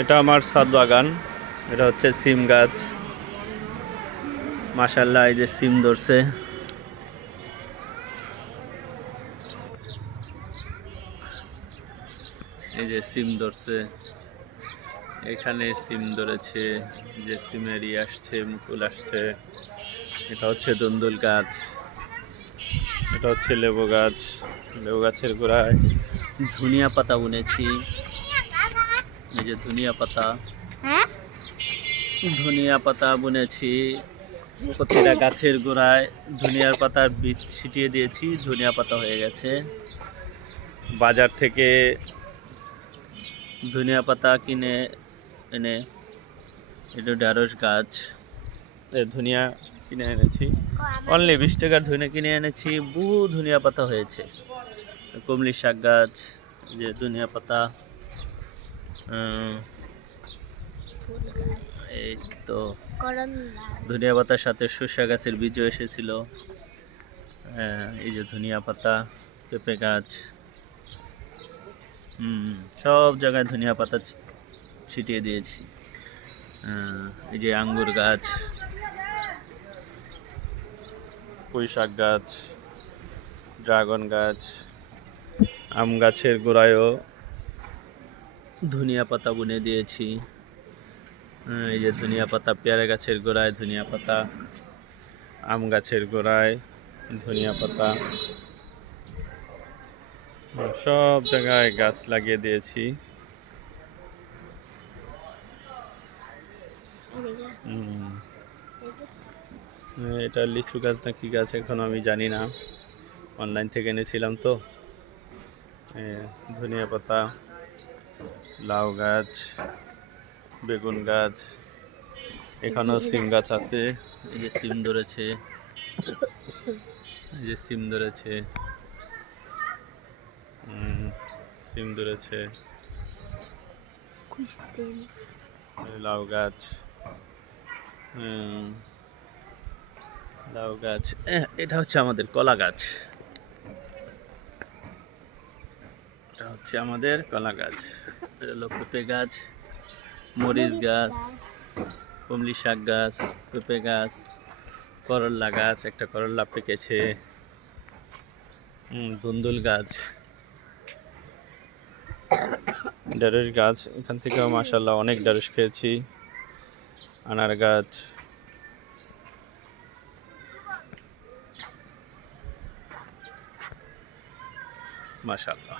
এটা আমার ছাদ বাগান। এটা হচ্ছে সিম গাছ। মাশাআল্লাহ, এই যে সিম ধরছে। এই যে সিম ধরছে, এখানে সিম ধরেছে, যে সিমের আসছে, মুকুল আসছে। এটা হচ্ছে দুন্দুল গাছ, এটা হচ্ছে লেবু গাছ। লেবু গাছের গোড়ায় ধনিয়া পাতা বুনেছি। এই যে ধনিয়া পাতা, ধনিয়া পাতা বুনেছি। প্রতিটা গাছের গোড়ায় ধনিয়ার পাতার বীজ ছিটিয়ে দিয়েছি, ধনিয়া পাতা হয়ে গেছে। বাজার থেকে ধনিয়া পাতা কিনে এনে, এটা ঢেঁড়স গাছ, ধনিয়া কিনে এনেছি। অনলি 20 টাকার ধনিয়া কিনে এনেছি, বহু ধনিয়া পাতা হয়েছে। কমলি শাক গাছ, যে ধনিয়া পাতা। এই তো ধনিয়া পাতার সাথে শসা গাছের বীজও এসেছিল। এই যে ধনিয়া পাতা, পেঁপে গাছ। সব জায়গায় ধনিয়া পাতা ছিটিয়ে দিয়েছি। এই যে আঙ্গুর গাছ, পুঁই শাক গাছ, ড্রাগন গাছ, আম গাছের গোড়ায়ও ধনিয়া পাতা বুনে দিয়েছি। এই যে ধনিয়া পাতা, পেয়ারা গাছের গোড়ায় ধনিয়া পাতা, আম গাছের গোড়ায় ধনিয়া পাতা। সব জায়গায় গাছ লাগিয়ে দিয়েছি। এটা লিচু গাছ না কি গাছ এখন আমি জানি না, অনলাইন থেকে এনেছিলাম তো। ধনিয়া পাতা, লাউ গাছ, বেগুন গাছ, এখানেও সিম গাছ আছে। এই যে সিম ধরেছে, এই যে সিম ধরেছে, সিম ধরেছে। লাউ গাছ, লাউ গাছ। এটা হচ্ছে আমাদের কলা গাছ, এটা হচ্ছে আমাদের কলা গাছ। এটা হলো পেঁপে গাছ, মরিচ গাছ, কমলি শাক গাছ, পেঁপে গাছ, করল্লা গাছ, একটা করল্লা পেকেছে। ধুন্দুল গাছ, ঢেঁড়স গাছ, এখান থেকেও মাশাআল্লাহ অনেক ঢেঁড়স খেয়েছি। আনার গাছ, মাশাআল্লাহ।